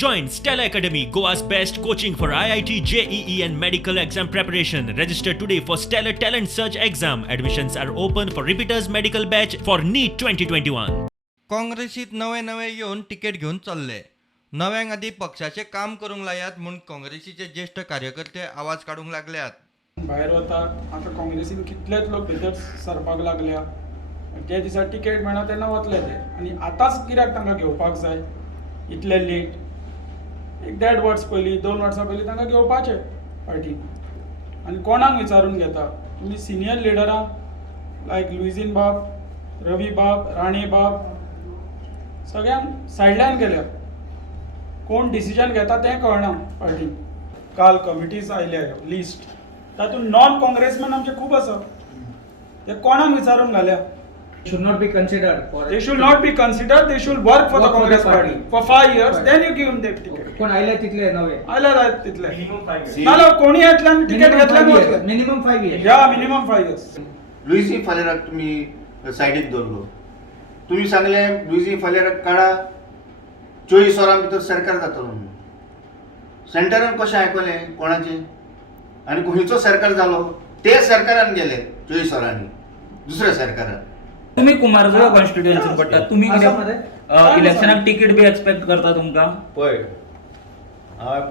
Join Stella Academy, Goa's best coaching for IIT, JEE and medical exam preparation. Register today for Stellar Talent Search exam. Admissions are open for repeaters medical batch for NEET 2021. काँग्रेसीत नवे येऊन ticket घेऊन चालले. नव्यांक आधी पक्षाचे काम करूंक लायात म्हणून काँग्रेसीचे ज्येष्ठ कार्यकर्ते आवाज काढूंक लागल्यात. भायर वता आतां काँग्रेसीन कितलेच लोक भितर सरपाक लागल्या. त्या दिसा तिकेट मेळना तेन्ना वतले ते आनी आतांच कित्याक तांकां घेवपाक जाय इतले लेट. एक 1.5 वर्स पयलीं 2 वर्सां पयलीं तांकां घेवपाचें पार्टीन. आनी कोणाक विचारून घेता तुमी सिनियर लिडरां लायक लुइझीन बाब, रवी बाब, राणे बाब सगळ्यांक सायडलायन केल्या. कोण डिसिजन घेता तें कळना पार्टीन. काल कमिटीज आयल्या लिस्ट तातूंत नॉन काँग्रेसमॅन आमचे खूब आसा. ते कोणाक विचारून घाल्या. should not be considered for they should not be considered. They should work for the Congress party for 5 years. Then you give them the ticket. पण आयल्या तितले नवे आयल्या तितले नालो कोणी येतल्यान तिकेट घेतल्यान मिनिमम 5 years. या मिनिमम 5 years. लुइझिंग फालेराक तुम्ही सायडीक दवरलो. तुम्ही सांगले लुइझिंग फालेराक काडा 24 वरां भितर सरकार जातलो म्हणून. सेंटरान कशें आयकलें कोणाचें आनी खंयचो सरकार जालो ते सरकारान गेले 24 वरांनी दुसऱ्या सरकारान. तुम्ही कुमारजुव्या कॉन्स्टिट्युएन्सीन पडटा. तुम्ही इलेक्शनाक तिकीट बी एक्सपेक्ट करता तुमकां पळय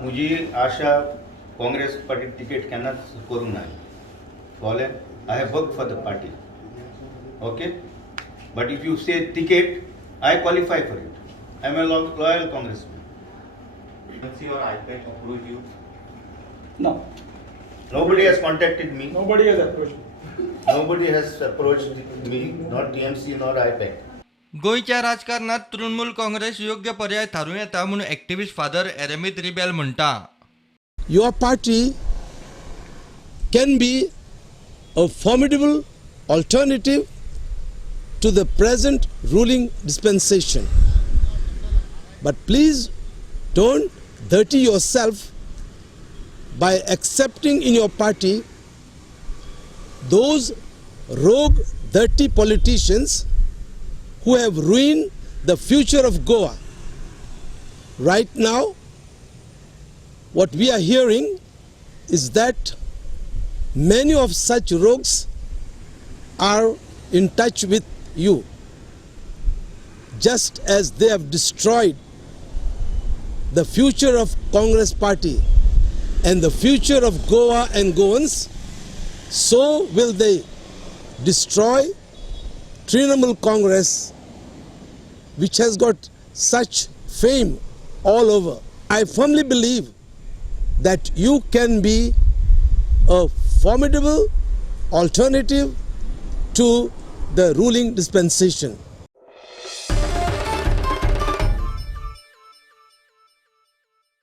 म्हजी आशा काँग्रेस पार्टी तिकेट केन्नाच करूंक ना. कळ्ळें. I have work for the party. Okay. But if you से ticket, I qualify for it. I am a loyal congressman. Agency or IPAC approach you? No. Nobody has contacted me. Nobody has approached me. Nobody has approached me, not TMC nor IPAC. गोंयच्या राजकारणात तृणमूल काँग्रेस योग्य पर्याय थारून येता म्हणून एक्टिव्हिस्ट father एरेमित rebel म्हणटा. Your party can be a formidable alternative to the present ruling dispensation. But please don't dirty yourself by accepting in your party those rogue, dirty politicians who have ruined the future of Goa. Right now, what we are hearing is that many of such rogues are in touch with you, just as they have destroyed the future of Congress party and the future of Goa and Goans. So will they destroy Trinamool Congress, which has got such fame all over. I firmly believe that you can be a formidable alternative to the ruling dispensation.